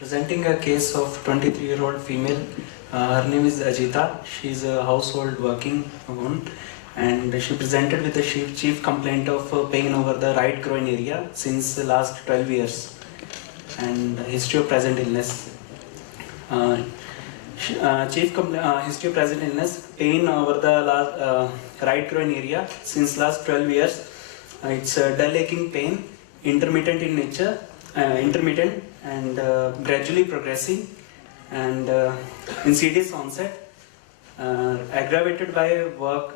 Presenting a case of 23-year-old female. Her name is Ajita. She is a household working woman, and she presented with a chief complaint of pain over the right groin area since the last 12 years and history of present illness. History of present illness, pain over the right groin area since last 12 years. It's dull aching pain, intermittent in nature, intermittent and gradually progressing, and insidious onset, aggravated by work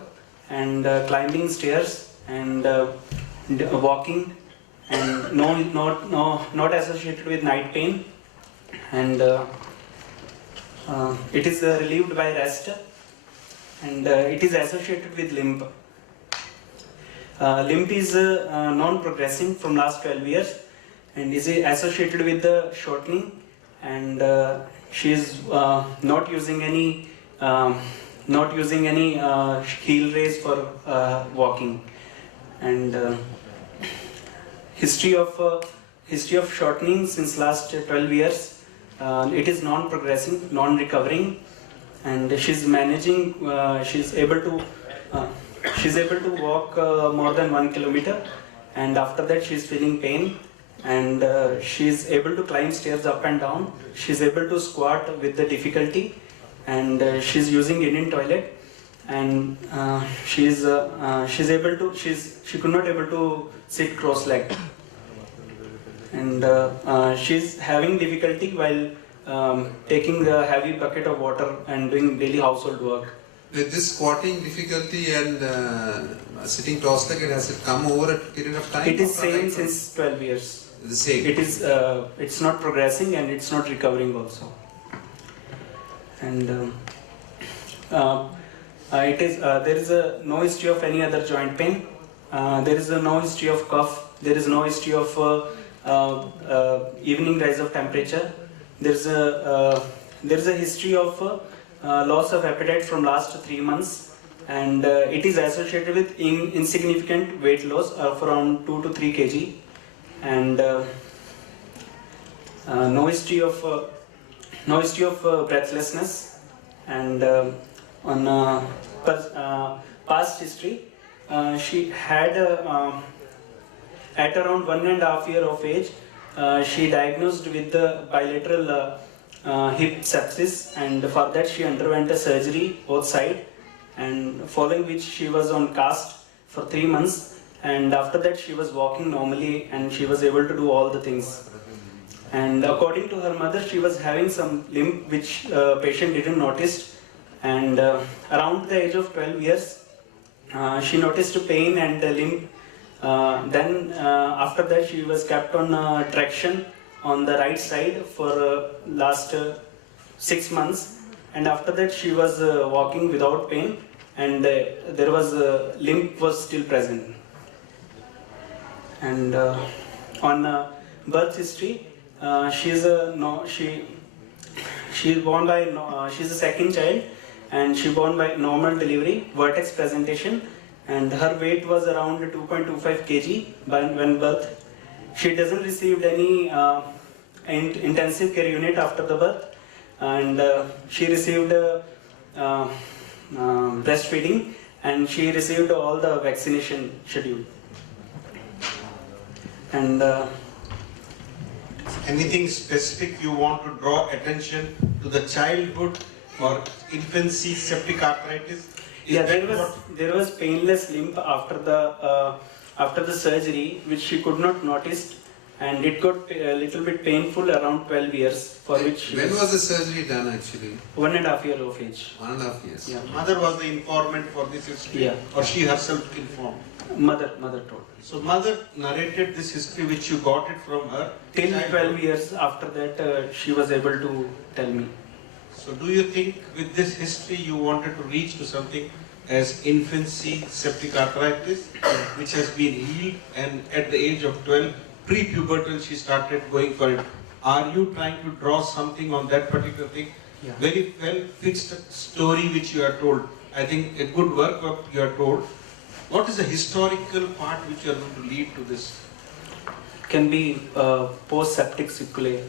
and climbing stairs and walking, and not associated with night pain, and it is relieved by rest, and it is associated with limp. Limp is non-progressing from last 12 years and is associated with the shortening, and she is not using any heel raise for walking, and history of shortening since last 12 years. It is non-progressing, non-recovering, and she's managing. She's able to walk more than 1 kilometer, and after that she's feeling pain, and she's able to climb stairs up and down. She's able to squat with the difficulty, and she's using Indian toilet, and she could not able to sit cross-legged, and she's having difficulty while taking the heavy bucket of water and doing daily household work. With this squatting difficulty and sitting cross-legged, has it come over a period of time? It is same since 12 years. The same. It is. It's not progressing and it's not recovering also. And it is. There is no history of any other joint pain. There is no history of cough. There is no history of evening rise of temperature. There is a history of loss of appetite from last 3 months, and it is associated with insignificant weight loss of around 2 to 3 kg, and no history of breathlessness, and on past history, she had at around 1.5 years of age, she diagnosed with the bilateral hip sepsis, and for that she underwent a surgery both sides, and following which she was on cast for 3 months, and after that she was walking normally and she was able to do all the things. And according to her mother, she was having some limp which patient didn't notice, and around the age of 12 years she noticed pain and limp. Then after that she was kept on traction on the right side for last 6 months, and after that she was walking without pain, and there was limp was still present. And on birth history, she's a second child, and she born by normal delivery, vertex presentation, and her weight was around 2.25 kg when birth. She doesn't receive any intensive care unit after the birth, and she received breastfeeding, and she received all the vaccination schedule. And anything specific you want to draw attention to the childhood or infancy septic arthritis? There was painless limp after the surgery, which she could not notice, and it got a little bit painful around 12 years. For which when was the surgery done actually? 1.5 years of age. 1.5 years. Yeah. Mother was the informant for this history, yeah, or she herself informed? Mother told. So mother narrated this history which you got it from her? Till 12 years after that, she was able to tell me. So do you think with this history you wanted to reach to something as infancy septic arthritis, which has been healed, and at the age of 12, pre-pubertal, she started going for it? Are you trying to draw something on that particular thing? Yeah. Very well fixed story which you are told. I think a good work you are told. What is the historical part which you are going to lead to this? Can be post-septic sequelae.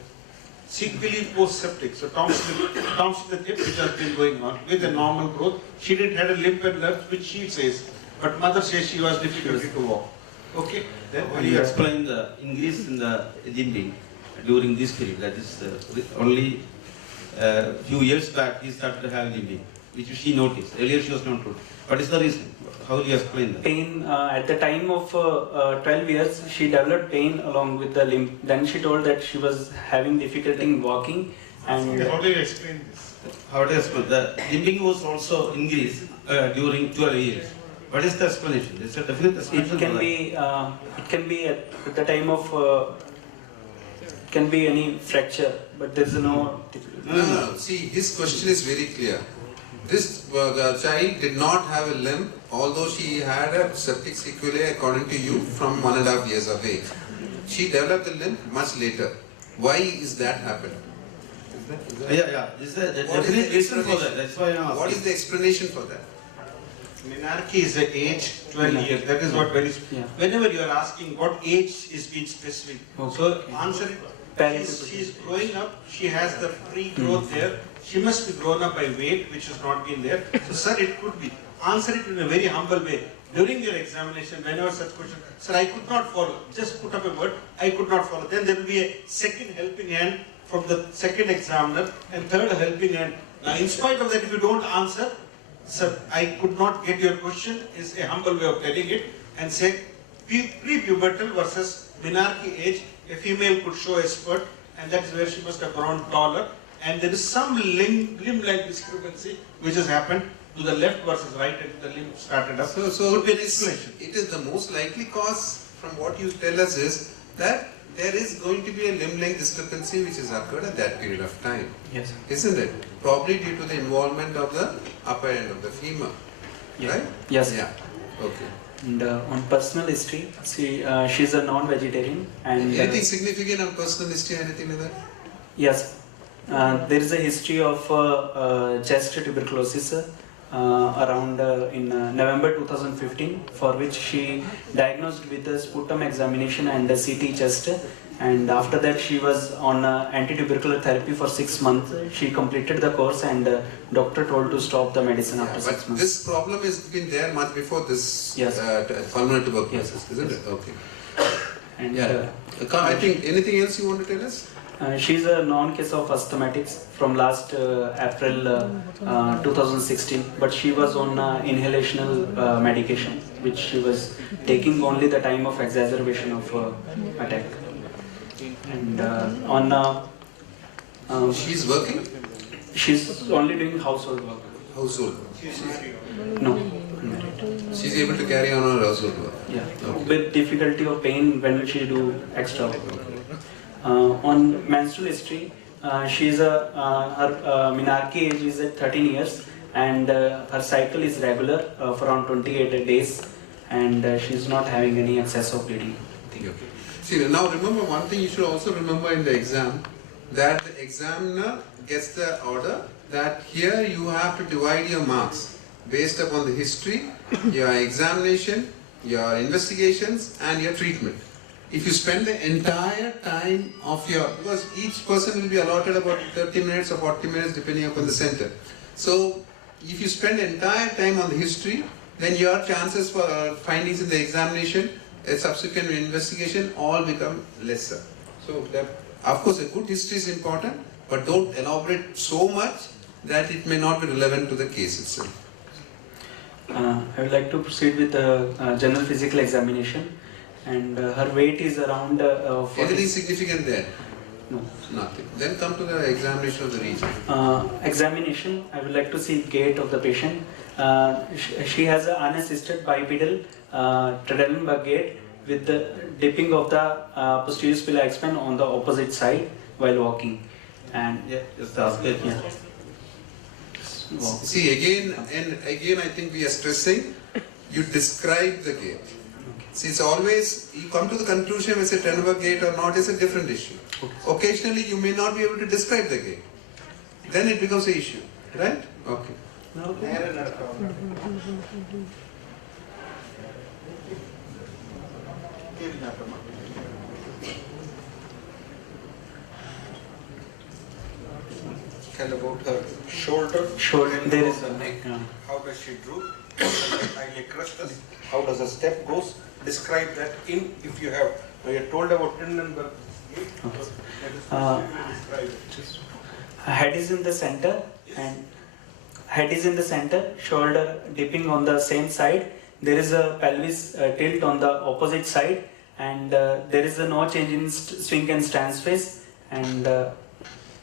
sequelae post-septic. So Tom Smith hip, which has been going on with a normal growth. She didn't have a limp and left, which she says, but mother says she was difficulty to walk. Okay. Then When you explain the increase in the limbing during this period, that is only few years back he started to have limbing, which she noticed. Earlier she was not told. What is the reason? How will you explain that? Pain at the time of 12 years, she developed pain along with the limb. Then she told that she was having difficulty in walking. And how do you explain this? How to explain? The limbing was also increased during 12 years. What is the explanation? Is there a definite explanation? it can be at the time of it can be any fracture, but there is no difficulty. No. See, his question is very clear. This child did not have a limb, although she had a septic sequelae according to you from 1.5 years of age. She developed the limb much later. Why is that happened? Yeah. Is there a definite reason for that? That's why I'm asking. What is the explanation for that? Menarche is the age 12 years. That is what very. Yeah. Whenever you are asking what age is being specific, so answer it. She is growing up. She has the free growth there. She must be grown up by weight, which has not been there. So, sir, it could be. Answer it in a very humble way. During your examination, whenever such question, sir, I could not follow. Just put up a word. I could not follow. Then there will be a second helping hand from the second examiner and third helping hand. Now, in spite of that, if you don't answer, sir, I could not get your question, is a humble way of telling it, and say pre-pubertal versus menarche age, a female could show a spurt, and that is where she must have grown taller, and there is some limb-like discrepancy which has happened to the left versus right, and the limb started up. So it is the most likely cause from what you tell us is that there is going to be a limb length discrepancy which has occurred at that period of time. Yes. Isn't it? Probably due to the involvement of the upper end of the femur. Yeah. Right? Yes. Yeah. Okay. And on personal history, she's a non-vegetarian. And Anything significant on personal history, anything like that? yes, there is a history of chest tuberculosis around in November 2015, for which she diagnosed with a sputum examination and a CT chest. And after that, she was on anti-tubercular therapy for 6 months. She completed the course, and doctor told to stop the medicine after 6 months. This problem has been there much before this Yes. pulmonary tuberculosis, isn't it? Okay. And I think anything else you want to tell us? she's a non-case of asthmatics from last April 2016, but she was on inhalational medication, which she was taking only the time of exacerbation of attack. And She's working? she's only doing household work. Household. No. She's able to carry on her household work. Yeah. Okay. With difficulty of pain when she do extra work. On menstrual history, she's her menarche age is at 13 years, and her cycle is regular for around 28 days, and she's not having any excess of bleeding. Okay. See, now remember one thing you should also remember in the exam, that the examiner gets the order that here you have to divide your marks based upon the history, your examination, your investigations and your treatment. If you spend the entire time of your, because each person will be allotted about 30 minutes or 40 minutes depending upon the center. So if you spend the entire time on the history, then your chances for findings in the examination, a subsequent investigation all become lesser. So that, of course, a good history is important, but don't elaborate so much that it may not be relevant to the case itself. I would like to proceed with the general physical examination, and her weight is around 40. Anything significant there? No. Nothing. Then come to the examination of the region. Examination, I would like to see gait of the patient. She has an unassisted bipedal treadle gait with the dipping of the posterior sphenoid expand on the opposite side while walking. And Just ask it. yeah. Walk. See, again I think we are stressing, you describe the gait. See, it's always, you come to the conclusion whether it's a Trenberg gait or not is a different issue. Occasionally you may not be able to describe the gait. Then it becomes an issue, right? Okay. Tell about her shoulder. Shoulder, Tell there about is the neck. yeah. How does she droop? How does the iliac crustus? How does the step goes? Describe that in, if you have, you are told about Hindenburg gait. Describe it. Head is in the center and head is in the center, shoulder dipping on the same side. There is a pelvis tilt on the opposite side, and there is no change in swing and stance phase, and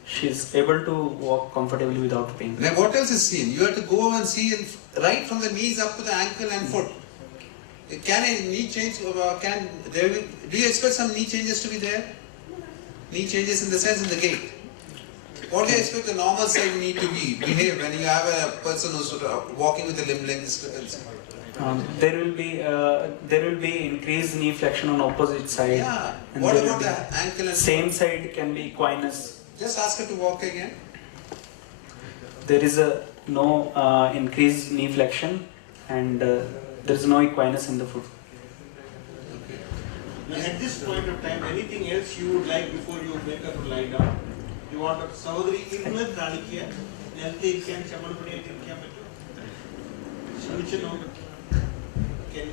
she is able to walk comfortably without pain. Now what else is seen? You have to go and see right from the knees up to the ankle and foot. Can a knee change? Do you expect some knee changes to be there? Knee changes in the sense in the gait. What do you expect the normal side knee to behave when you have a person who's walking with a limb length discrepancy? There will be increased knee flexion on opposite side. Yeah. And What there will about be the ankle and same side can be equinus. Just ask her to walk again. There is no increased knee flexion, and there is no equinus in the foot. Now, at this point of time, anything else you would like before you make her to lie down? You want a Sahodri irna kanikya, nelte irkkan chamal padi irkkan pettu. Shamichano can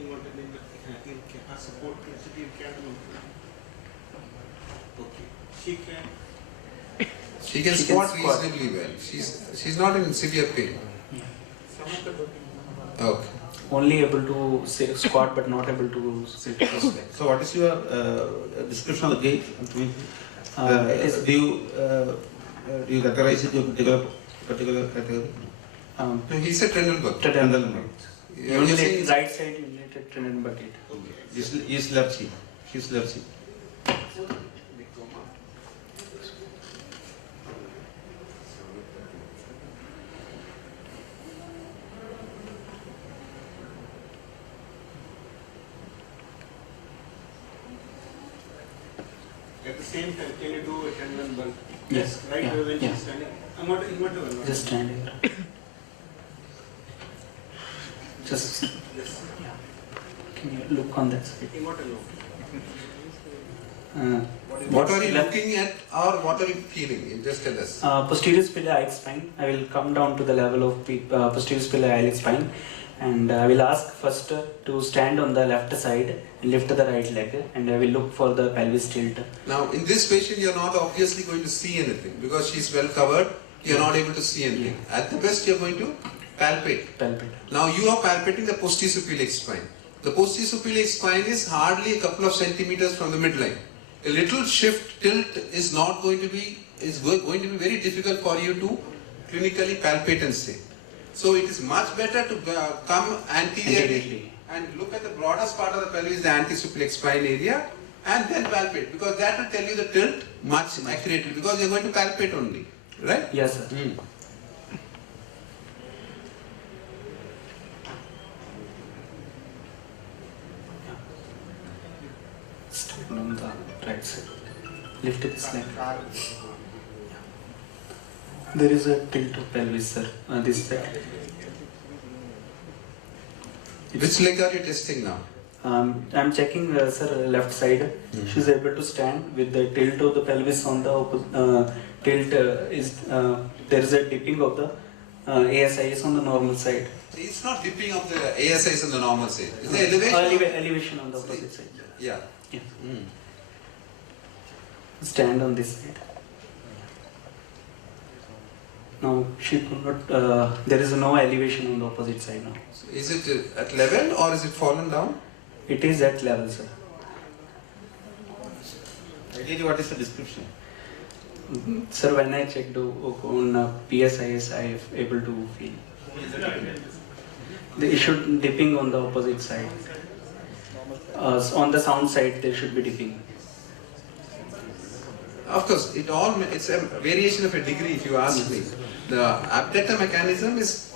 immortal irkkan support principle irkkan. Okay, she can. She can squat reasonably well. She's not in severe pain. Okay. Only able to squat but not able to sit. So what is your description of the gait? It is Do you categorize it to a particular category? No, he said Trendelberg. Trendelberg. You're saying Unit, right side united Trendelberg gait. Is Lerchi. She's Lerchi. At the same time, can you do a Hindenburg? Yes. Right Yeah. when Yeah. she's standing. I'm not inverted. Just stand here. Just Yes. can you look on that side? Inverted. what are you looking at or what are you feeling? You just tell us. Posterior sphenoid spine. I will come down to the level of posterior sphenoid spine, and I will ask first to stand on the left side and lift the right leg, and I will look for the pelvis tilt. Now, in this patient, you're not obviously going to see anything because she's well covered. You're not able to see anything. At the best, you're going to palpate. Palpate. Now, you are palpating the posterior superior spine. The posterior superior spine is hardly a couple of centimeters from the midline. A little shift tilt is not going to be going to be very difficult for you to clinically palpate and say. So it is much better to come anteriorly and look at the broadest part of the pelvis, the anti-superior spine area, and then palpate, because that will tell you the tilt much accurately, because you're going to palpate only, right? Yes, sir. Step on the right side. Lift this leg. There is a tilt of pelvis, sir. This side. Which leg are you testing now? I'm checking, sir, left side. She's able to stand with the tilt of the pelvis on the tilt. There is a dipping of the ASIS on the normal side. It's not dipping of the ASIs on the normal side. It's the elevation. Elevation on the opposite side. Yeah. Yeah. Stand on this side. Now she could not. There is no elevation on the opposite side now. Is it at level or is it fallen down? It is at level, sir. Ideally, what is the description? Sir, when I checked on PSIS, I am able to feel. It should dipping on the opposite side. On the sound side, there should be dipping. Of course, it's a variation of a degree if you ask me. The abductor mechanism is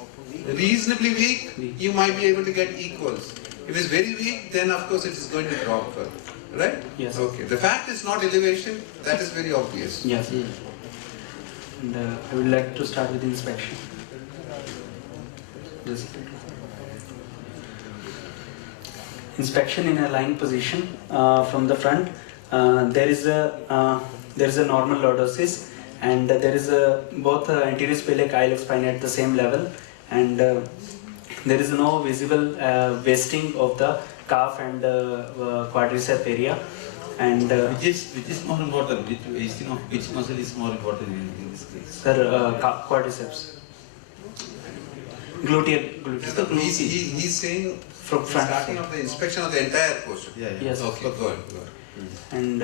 reasonably weak, you might be able to get equals. If it's very weak, then of course it is going to drop further. Right? Yes. Okay. The fact is not elevation, that is very obvious. Yes. And I would like to start with inspection. Just inspection in a lying position from the front. There is a normal lordosis, and there is both anterior sphenic iliac spine at the same level, and there is no visible wasting of the calf and quadricep area, and which is more important? Which muscle is more important in this case? sir, quadriceps, gluteal. He's saying From front. starting of the inspection of the entire portion. Yes. Okay, go ahead. And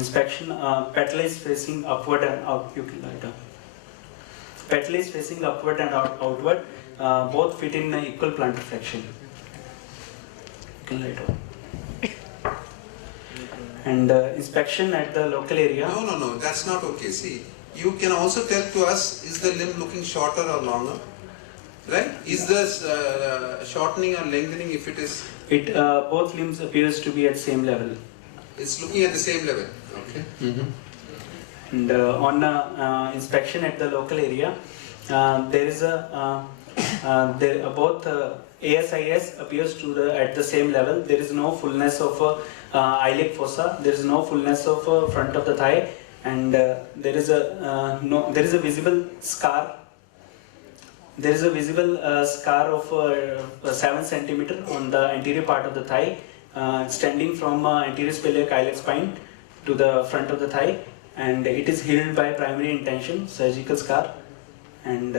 inspection, petal is facing upward and out. You can lie down. Petal is facing upward and outward, both fit in equal plantar flexion. You can lie down. And inspection at the local area. No, that's not okay. See, you can also tell to us, is the limb looking shorter or longer? Right? Is the shortening or lengthening if it is? It both limbs appears to be at same level. It's looking at the same level. Okay. And on inspection at the local area, there is both ASIS appears to at the same level. There is no fullness of iliac fossa. There is no fullness of front of the thigh, and there is a visible scar. There is a visible scar of 7 centimeter on the anterior part of the thigh, extending from anterior sphenic iliac spine to the front of the thigh, and it is healed by primary intention, surgical scar, and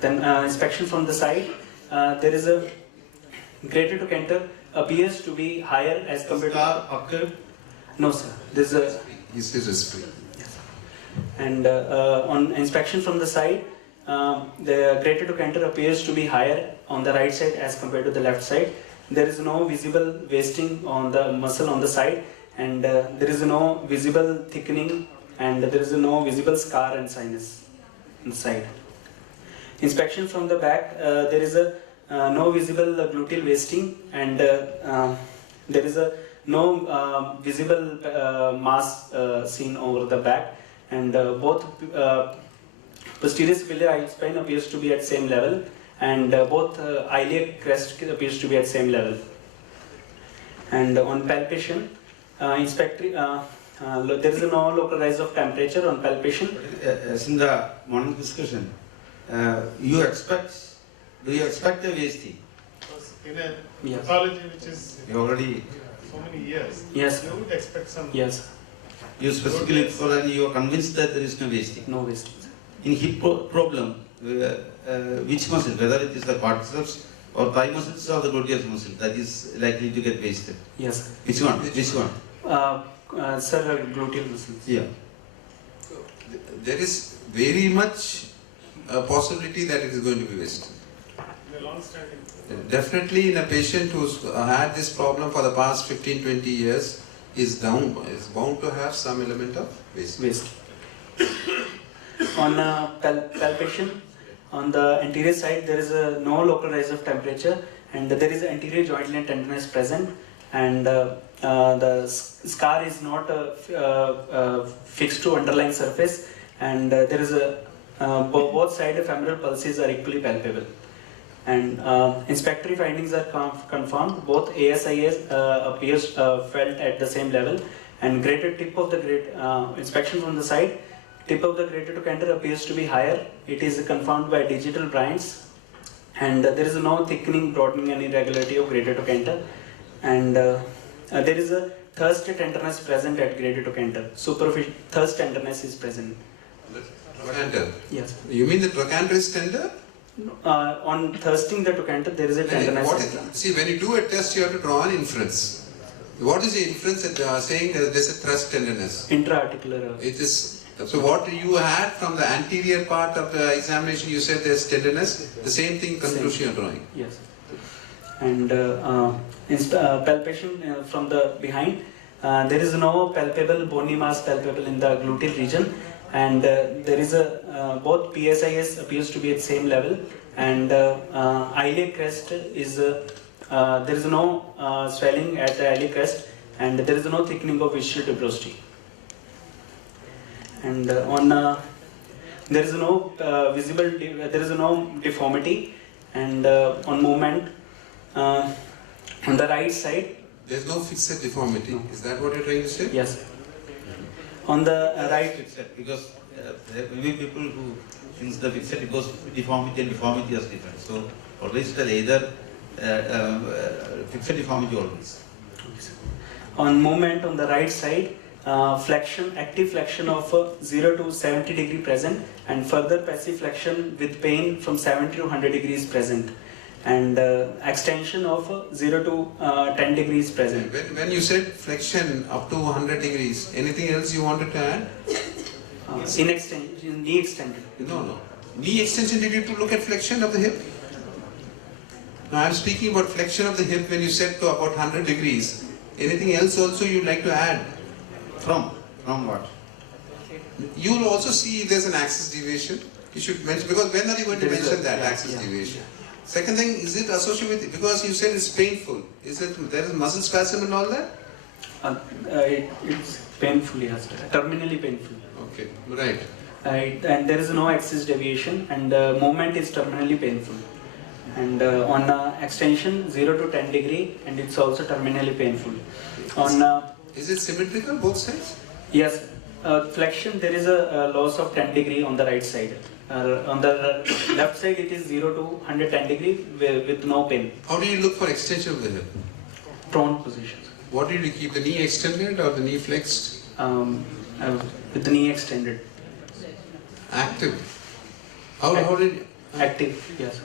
then inspection from the side. There is a greater to canter appears to be higher as compared to. Occurred? No, sir. This is a. His history. And on inspection from the side, the greater to canter appears to be higher on the right side as compared to the left side. There is no visible wasting on the muscle on the side, and there is no visible thickening, and there is no visible scar and sinus on the side. Inspection from the back, there is no visible gluteal wasting, and there is no visible mass seen over the back, and both posterior superior iliac spine appears to be at same level, and both iliac crest appears to be at same level. And on palpation, there is no local rise of temperature on palpation. As in the morning discussion, do you expect a wasting? Because in a Yes. pathology which is You already, so many years, Yes. you would expect some. Yes, you specifically for that you are convinced that there is no wasting. no wasting. In hip problem, which muscle, whether it is the quadriceps or thigh muscles or the gluteus muscle, that is likely to get wasted? Yes. Which one? Which one? Sir, gluteal muscles. Yeah. There is very much a possibility that it is going to be wasted. In a long-standing. Definitely in a patient who's had this problem for the past 15-20 years is bound to have some element of waste. Waste. On palpation, on the anterior side, there is no local rise of temperature, and there is anterior joint line tenderness present, and the scar is not fixed to underlying surface, and there is both side femoral pulses are equally palpable. And inspectory findings are confirmed. Both ASIS appears felt at the same level, and greater tip of the inspection from the side, tip of the greater to canter appears to be higher. It is confirmed by digital brinds, and there is no thickening, broadening, and irregularity of greater to canter, and there is a thirst tenderness present at greater to canter. Superficial thirst tenderness is present. Trochanter. Yes. You mean the trochanter is tender? On thirsting the trochanter, there is a tenderness. See, when you do a test, you have to draw an inference. What is the inference that they are saying that there is a thrust tenderness? Intra-articular. It is. So what you had from the anterior part of the examination, you said there is tenderness. The same thing conclusion you are drawing. Yes. And palpation from the behind, there is no palpable bony mass palpable in the gluteal region, and there is both PSIS appears to be at same level, and iliac crest is there is no swelling at the iliac crest, and there is no thickening of ischial tuberosity. And there is no visible, there is no deformity, and on movement on the right side. There is no fixed deformity. Is that what you are trying to say? Yes. On the right, Fixed, because there will be people who thinks the fixed because deformity and deformity is different. So always tell either fixed deformity always. on movement on the right side, flexion, active flexion of 0 to 70 degree present, and further passive flexion with pain from 70 to 100 degrees present, and extension of 0 to 10 degrees present. When you said flexion up to 100 degrees, anything else you wanted to add? Knee extended. No. Knee extension, did you look at flexion of the hip? No, I'm speaking about flexion of the hip when you said to about 100 degrees. Anything else also you'd like to add? From what? You will also see if there's an axis deviation. You should mention, because when are you going to There is mention a- that yeah, axis yeah. deviation? Second thing, is it associated with, because you said it's painful. Is it, there is muscle spasm and all that? It's painful, yes, terminally painful. Okay, right. And there is no axis deviation, and movement is terminally painful. And on extension 0 to 10 degree, and it's also terminally painful. On Is it symmetrical both sides? yes, flexion there is a loss of 10 degree on the right side. On the left side it is 0 to 110 degree with no pain. How do you look for extension of the hip? Prone positions. What did you keep, the knee extended or the knee flexed? With the knee extended. Active. How did, Active, yes.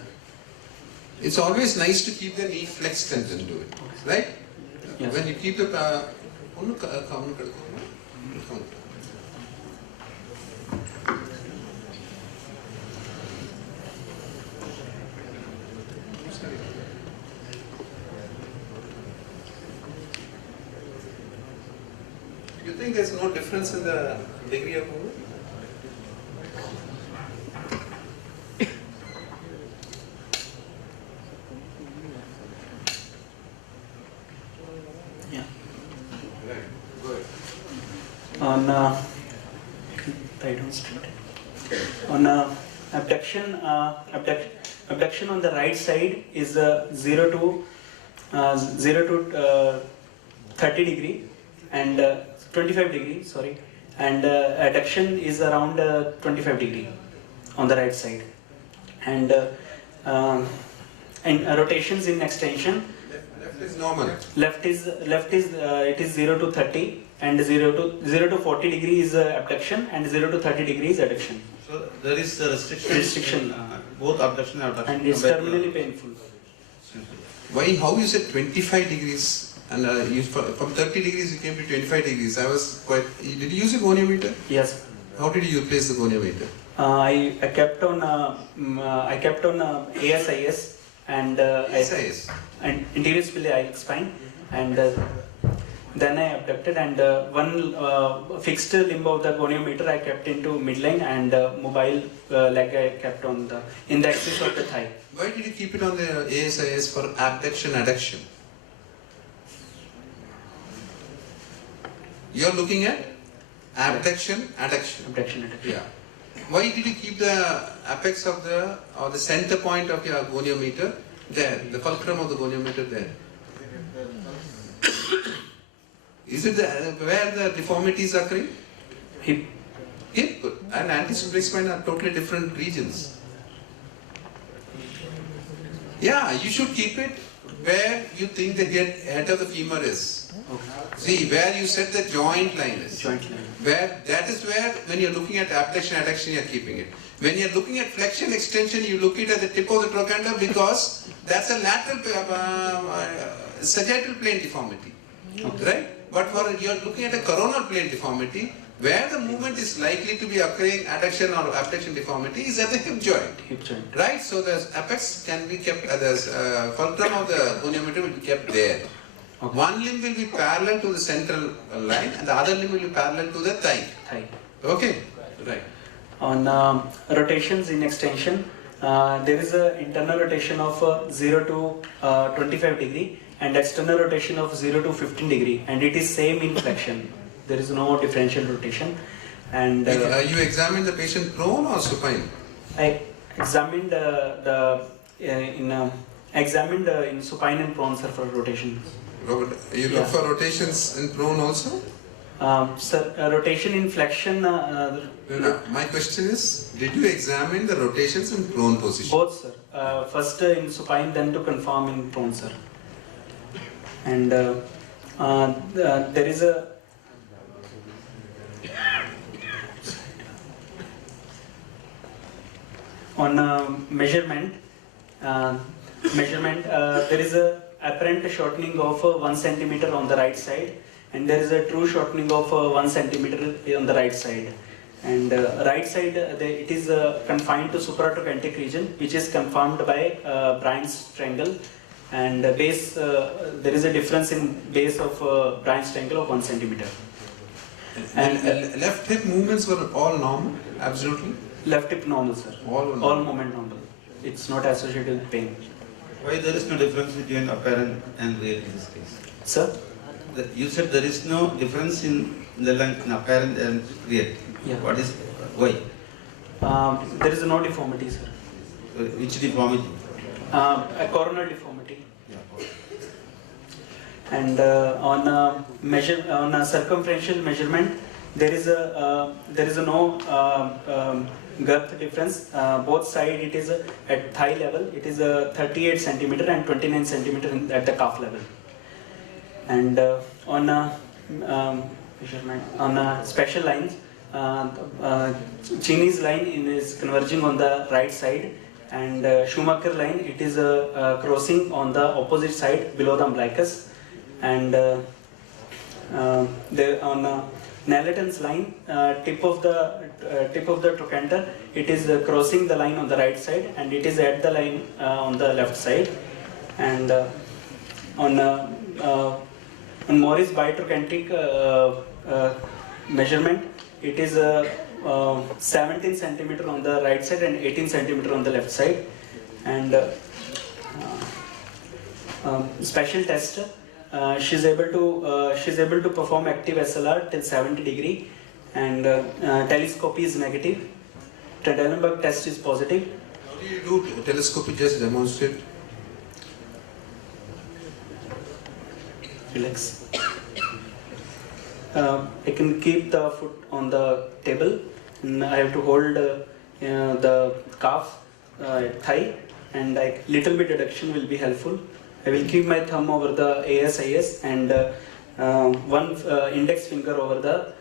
it's always nice to keep the knee flexed and then do it, right? Yes. When you keep the, you think there's no difference in the degree of movement? Yeah. Right, go ahead. On right on straight. On abduction, abduction on the right side is 0 to 30 degree and 25 degree, sorry, and adduction is around 25 degree on the right side, and rotations in extension. Left is normal. Left is it is 0 to 30 and 0 to 40 degree is abduction and 0 to 30 degree is adduction, So there is a restriction. Both abduction and abduction. and it's terminally painful. Why? How you said 25 degrees and you, from 30 degrees you came to 25 degrees? I was quite. Did you use a goniometer? Yes. How did you place the goniometer? I kept on ASIS and SIS. and anterior iliac spine, and then I abducted, and one fixed limb of the goniometer I kept into midline, and mobile leg I kept on the in the axis of the thigh. Why did you keep it on the ASIS for abduction, adduction? You're looking at abduction, adduction. Abduction, adduction. Yeah. Why did you keep the apex of the or the center point of your goniometer there, the fulcrum of the goniometer there? Is it where the deformities are occurring? Hip. Hip and anterior spine are totally different regions. Yeah, you should keep it where you think the head of the femur is. Okay. See, where you set the joint line is. Joint line. Where, that is where, when you're looking at abduction, adduction, you're keeping it. When you're looking at flexion, extension, you look it at the tip of the trochanter because that's a lateral, sagittal plane deformity. Okay. Right? But for you're looking at a coronal plane deformity, where the movement is likely to be occurring, adduction or abduction deformity, is at the hip joint. Hip joint. Right? So the apex can be kept, the fulcrum of the goniometer will be kept there. Okay. One limb will be parallel to the central line and the other limb will be parallel to the thigh. Thigh. Okay? Right. On rotations in extension, there is an internal rotation of 0 to 25 degree and external rotation of 0 to 15 degree, and it is same in flexion. There is no differential rotation. And You examined the patient prone or supine? I examined in supine and prone, sir, for rotation. Robert, you look Yeah. for rotations in prone also? Sir, rotation in flexion, No, no. My question is, did you examine the rotations in prone position? both, sir. First in supine, then to confirm in prone, sir. And there is a on measurement. There is a apparent shortening of 1 centimeter on the right side, and there is a true shortening of 1 centimeter on the right side. And right side, it is confined to supratrochanteric region, which is confirmed by Bryan's triangle. And base, there is a difference in base of Bryan's triangle of 1 centimeter. And left hip movements were all normal, absolutely. Left hip normal, sir. All were normal. All moment normal. It's not associated with pain. Why there is no difference between apparent and real in this case? Sir? You said there is no difference in the length in apparent and real. Yeah. What is, why? There is no deformity, sir. Which deformity? A coronal deformity. Yeah. And on a circumferential measurement, there is no girth difference. Both side it is at thigh level. It is 38 centimeter and 29 centimeter at the calf level. And on measurement on special lines, Chinese line is converging on the right side, and Schumacher line, it is crossing on the opposite side below the umbilicus. And on Nalaton's line, tip of the trochanter, it is crossing the line on the right side, and it is at the line on the left side. And on Morris bitrochanteric measurement, it is 17 centimeter on the right side and 18 centimeter on the left side. And special test, she's able to perform active SLR till 70 degree, and telescopy is negative. Trendelenburg test is positive. How do you do telescopy? Just demonstrate. Relax. I can keep the foot on the table, and I have to hold the calf, thigh, and little bit deduction will be helpful. I will keep my thumb over the ASIS and one index finger over the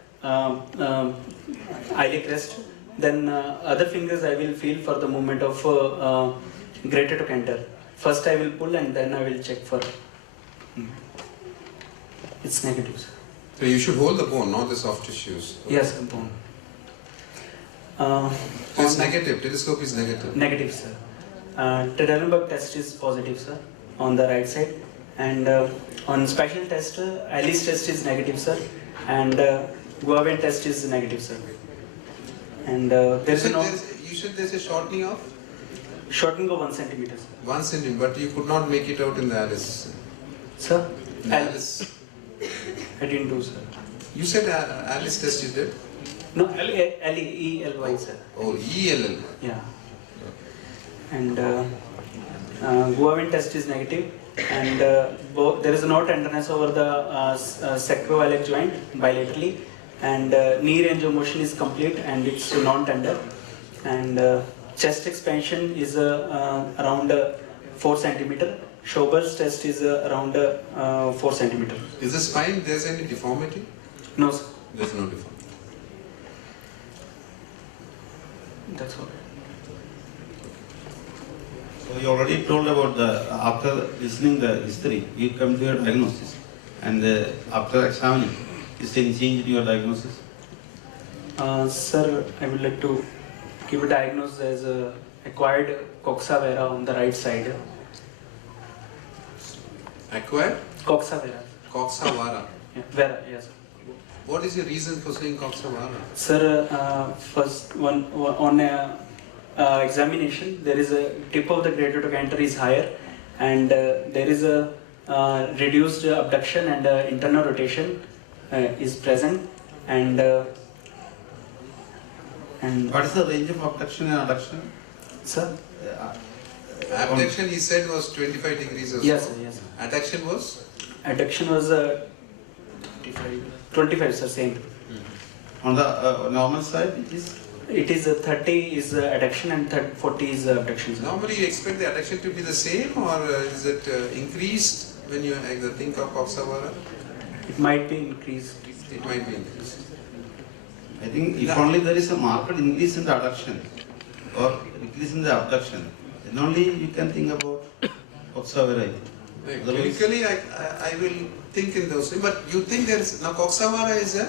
iliac crest. Then other fingers I will feel for the movement of greater trochanter. First I will pull and then I will check for. It's negative, sir. So you should hold the bone, not the soft tissues. Yes, bone. So it's negative. Telescope is negative. Negative, sir. Trendelenburg test is positive, sir, on the right side. And on special test, Alice test is negative, sir. And Guavin test is negative, sir. And there's no You said there's a shortening of shortening of 1 centimeter, sir. 1 centimeter, but you could not make it out in the Alice. Sir? Alice. I didn't do, sir. You said Alice test you did? No, L-E-E-L-Y, sir. Oh, ELL. Yeah. And Guavin test is negative, and there is no tenderness over the sacroiliac joint bilaterally, and knee range of motion is complete and it's non-tender, and chest expansion is around 4 centimeter. Schober's test is around 4 centimeter. Is the spine, there's any deformity? No, sir. There's no deformity. That's all. So you already told about after listening the history, you come to your diagnosis, and after examining, is there any change in your diagnosis? Sir, I would like to give a diagnosis as acquired coxa vara on the right side. Acquired? Coxa vara. Coxa vara. Yeah, vera, yes. What is your reason for saying coxa vara? Sir, first one on examination, there is a tip of the greater trochanter is higher, and there is a reduced abduction and internal rotation is present, and What is the range of abduction and adduction? sir, Abduction he said was 25 degrees or so. yes, sir, yes, sir. Adduction was? Adduction was 25 sir, same. On the normal side, it is It is 30 is adduction and 40 is abduction, sir. Normally you expect the adduction to be the same, or is it increased when you think of Coxa-Vara? It might be increased. It might be increased. I think if only there is a marked increase in the adduction or decrease in the abduction, then only you can think about Coxa-Vara. Clinically, I will think in those things, but you think there is, now Coxa-Vara is a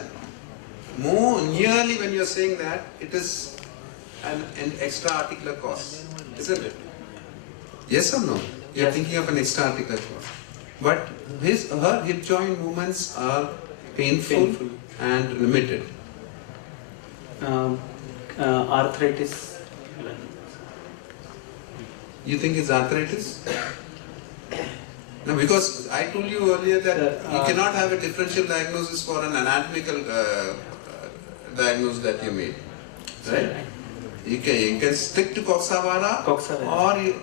more nearly, when you are saying that, it is an extra articular cause, isn't it? Yes or no? You are Yes. thinking of an extra articular cause. But her hip joint movements are painful. And limited. Arthritis. You think it's arthritis? No, because I told you earlier that you cannot have a differential diagnosis for an anatomical diagnosis that you made, right? You can stick to Coxa-Vara, Coxa-Vara. or you,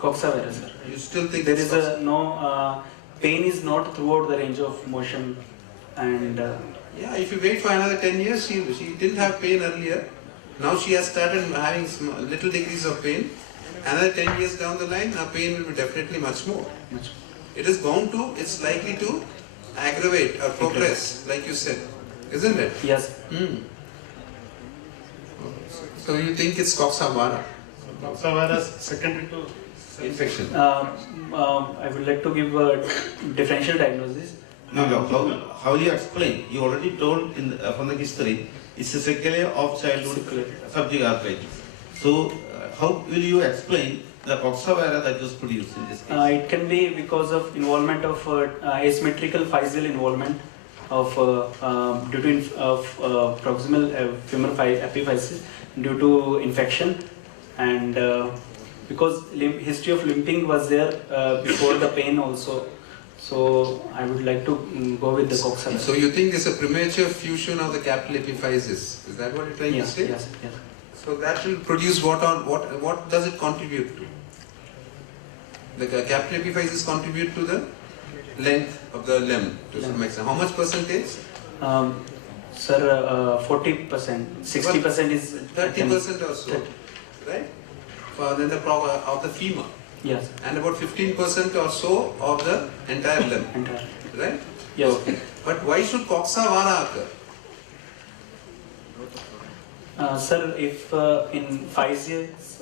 Coxa-Vara, sir. you still think There it's is no pain is not throughout the range of motion, and yeah. If you wait for another 10 years, she didn't have pain earlier. Now she has started having little degrees of pain. Another 10 years down the line, her pain will be definitely much more. It is bound to, it's likely to aggravate or progress, like you said, isn't it? yes. So you think it's Coxa-Vara Coxa-Vara is secondary to infection? I would like to give a differential diagnosis. No, how you explain? You already told in the, from the history, it's a sequelae of childhood subject arthritis. So, how will you explain the Coxa-Vara that was produced in this case? It can be because of involvement of asymmetrical physical involvement of due to proximal femoral epiphysis due to infection, and because history of limping was there before the pain also. So I would like to go with the Coxa-Vara. So you think there's a premature fusion of the capital epiphysis? Is that what you're trying to say? Yes. So that will produce what does it contribute to? The capital epiphysis contribute to the length of the limb to some extent. How much percentage? Sir, 40%, 60% is 30% or so, right? For then of the femur, Yes. and about 15% or so of the entire limb, Entire. right? Yes. Okay. But why should Coxa-Vara occur? Sir, if in physis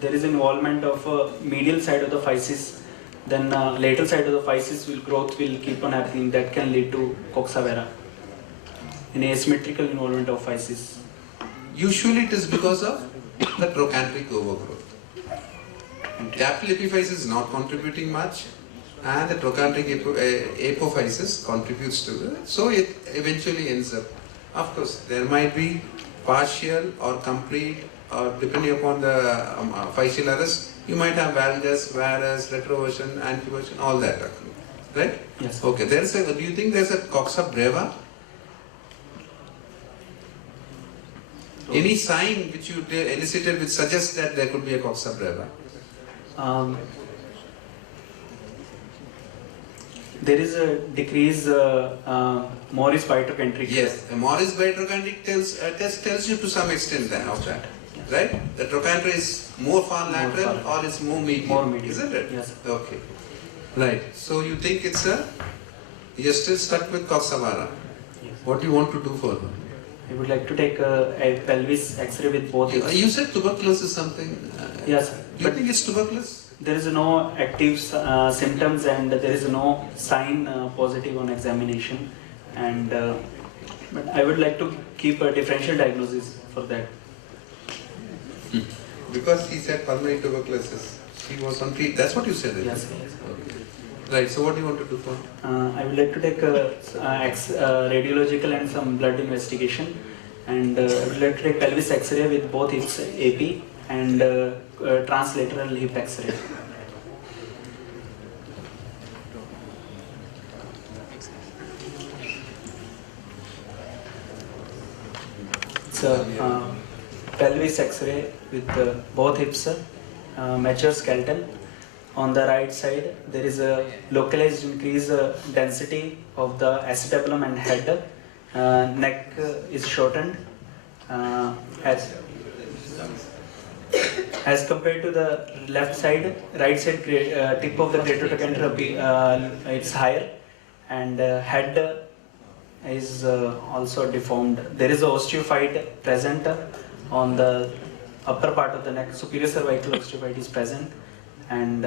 there is involvement of medial side of the physis, then lateral side of the physis growth will keep on happening. That can lead to Coxa-Vara. In asymmetrical involvement of physis. Usually it is because of the trochanteric overgrowth. Capital epiphysis is not contributing much, and the trochanteric apophysis contributes to it. So it eventually ends up. Of course, there might be partial or complete, or depending upon the physical arrest, you might have valgus, varus, retroversion, anteversion, all that. Right? Yes. Okay. Do you think there's a coxa breva? Any sign which you elicited which suggests that there could be a coxa breva? There is a decrease Morris biotrochanteric. Yes, a Morris biotrochanteric test tells you to some extent of that, right? The trochanter is more far lateral or is more medial. More medial. Isn't it? Yes. Okay. Right. So you think you're still stuck with Coxa-Vara. Yes. What do you want to do for her? I would like to take a pelvis X-ray with both. You said tuberculosis something. Yes. Do you think it's tuberculosis? There is no active symptoms and there is no sign positive on examination, and but I would like to keep a differential diagnosis for that. Because he said pulmonary tuberculosis. She was on treat. That's what you said. Yes. Okay. Right. So what do you want to do for her? I would like to take radiological and some blood investigation, and I would like to take pelvis X-ray with both hips AP and translateral hip X-ray. So pelvis X-ray with both hips, mature skeleton, On the right side, there is a localized increase density of the acetabulum and head. Neck is shortened. As compared to the left side, right side tip of the greater trochanter it's higher, and head is also deformed. There is osteophyte present on the upper part of the neck. Superior cervical osteophyte is present, and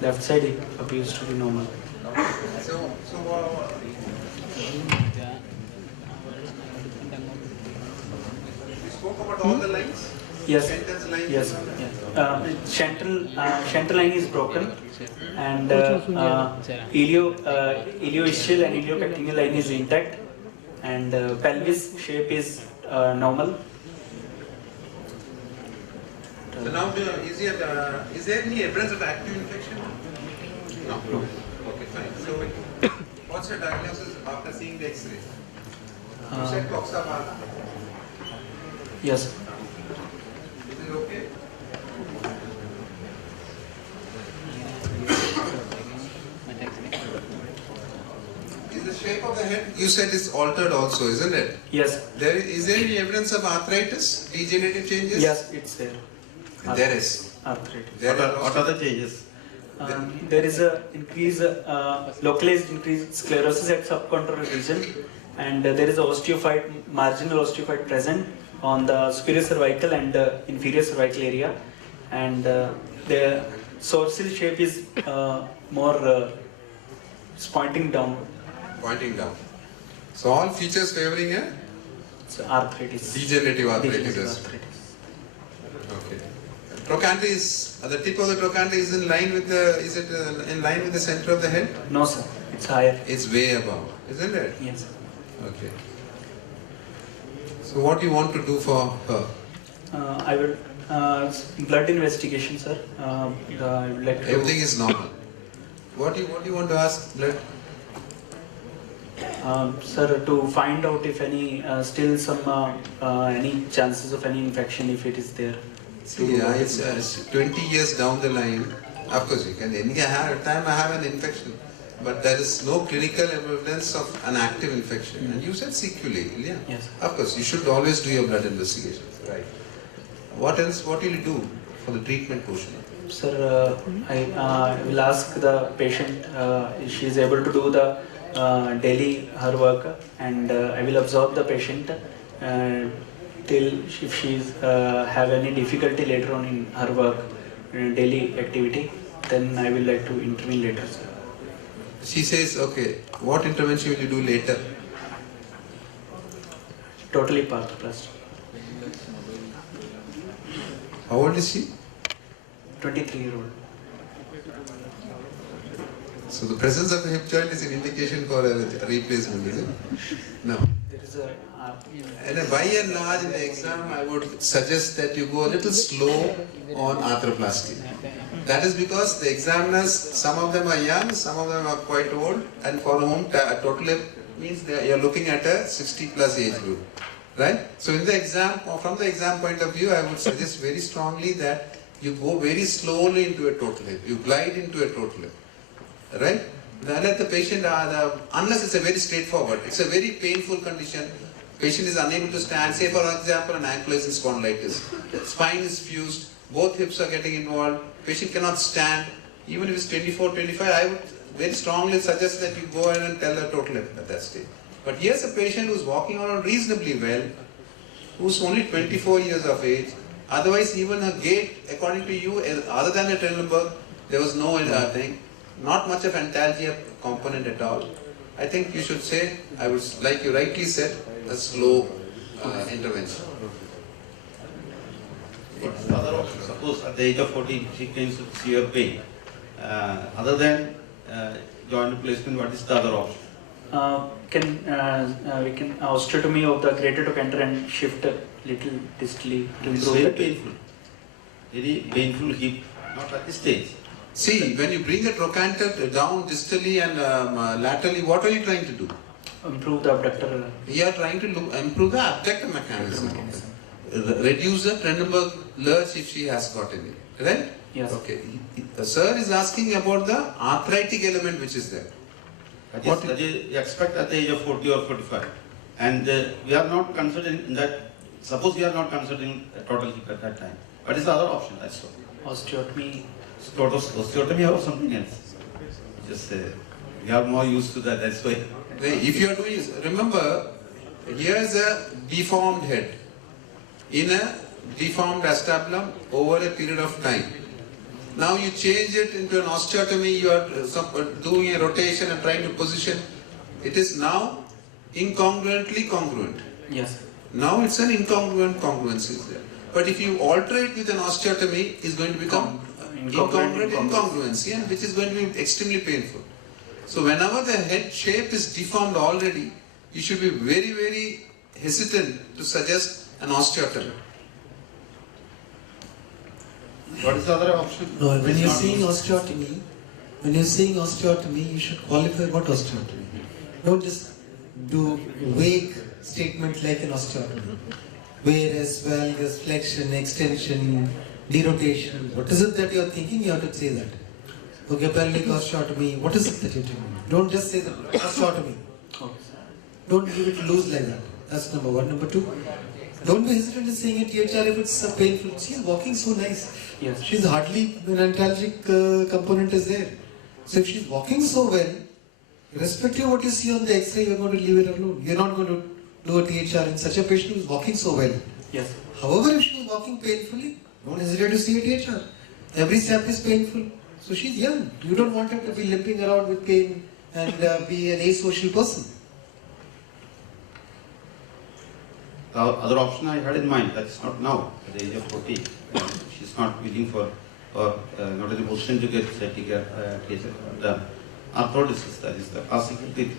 left side it appears to be normal. We spoke about all the lines? Yes. Sentence lines? Yes. Chantal line is broken, and ilioischial and iliopectineal line is intact, and pelvis shape is normal. So now, is there any evidence of active infection? No. Okay, fine. So, what's your diagnosis after seeing the X-ray? You said Coxa-Vara. Yes. Is it okay? Is the shape of the head, you said, is altered also, isn't it? Yes. Is there any evidence of arthritis, degenerative changes? Yes, it's there. There is. Arthritis. What are the changes? There is a localized increase sclerosis at subcontractile region, and there is a marginal osteophyte present on the superior cervical and inferior cervical area, and the sourcil shape is more pointing down. Pointing down. So all features favoring a Arthritis. degenerative arthritis. Degenerative arthritis. Okay. Trochanter is the tip of the trochanter is in line with the in line with the center of the head? No, sir. It's higher. It's way above, isn't it? Yes. Okay. So what do you want to do for her? I will blood investigation, sir. I would like to. Everything is normal. What do you want to ask blood? Sir, to find out if any still some any chances of any infection if it is there. See, it's 20 years down the line. Of course, you can any time I have an infection, but there is no clinical evidence of an active infection. And you said sequelae, yeah? Yes. Of course, you should always do your blood investigations. Right. What else? What will you do for the treatment portion? Sir, I will ask the patient if she is able to do the daily her work, and I will observe the patient till if she have any difficulty later on in her work daily activity, then I will like to intervene later, sir. She says, okay, what intervention will you do later? Totally partoplasty. How old is she? 23-year-old. So the presence of the hip joint is an indication for a replacement, is it? No. There is a And by and large in the exam, I would suggest that you go a little slow on arthroplasty. That is because the examiners, some of them are young, some of them are quite old, and for whom total hip means you are looking at a 60 plus age group. Right? So in the exam, or from the exam point of view, I would suggest very strongly that you go very slowly into a total hip. You glide into a total hip. Right? Then let the patient, unless it's a very straightforward, it's a very painful condition. Patient is unable to stand, say for example an ankylosing spondylitis. Spine is fused, both hips are getting involved, patient cannot stand. Even if it's 24, 25, I would very strongly suggest that you go ahead and tell a total hip at that stage. But here's a patient who's walking around reasonably well, who's only 24 years of age. Otherwise, even her gait, according to you, other than a Trendelenburg, there was no thing. Not much of antalgia component at all. I think you should say, I would, like you rightly said, a slow intervention. What's the other option? Suppose at the age of 14 she claims severe pain. Other than joint replacement, what is the other option? We can osteotomy of the greater trochanter and shift a little distally to It's improve very the painful. Very painful hip, not at this stage. See, when you bring the trochanter down distally and laterally, what are you trying to do? improve the abductor. We are trying to improve the abductor mechanism. Reduce the Trendelenburg lurch if she has got any. Right? Yes. Okay. Sir is asking about the arthritic element which is there. That is you expect at the age of 40 or 45. And we are not considering that, suppose we are not considering a total hip at that time. What is the other option? That's all. Osteotomy. Osteotomy or something else. Just we are more used to that, that's why. If you are doing, remember, here is a deformed head in a deformed acetabulum over a period of time. Now you change it into an osteotomy, you are doing a rotation and trying to position. It is now incongruently congruent. Yes. Now it's an incongruent congruency there. But if you alter it with an osteotomy, it's going to become incongruent incongruency, and which is going to be extremely painful. So whenever the head shape is deformed already, you should be very, very hesitant to suggest an osteotomy. What is the other option? No, when you're saying osteotomy, you should qualify what osteotomy. Don't just do vague statement like an osteotomy. Varus, valgus, flexion, extension, derotation. What is it that you're thinking? You have to say that. Okay, pelvic osteotomy. What is it that you're thinking? Don't just say the osteotomy. Okay. Don't leave it loose like that. That's number one. Number two, don't be hesitant in saying a THR if it's painful. She's walking so nice. Yes. She's hardly an antalgic component is there. So if she's walking so well, irrespective of what you see on the X-ray, you're going to leave it alone. You're not going to do a THR in such a patient who's walking so well. Yes. However, if she's walking painfully, don't hesitate to see a THR. Every step is painful. So she's young. You don't want her to be limping around with pain and be an asocial person. The other option I had in mind, that's not now, at the age of 40. She's not willing for, or not in a position to get the arthrodesis, that is the classical teaching.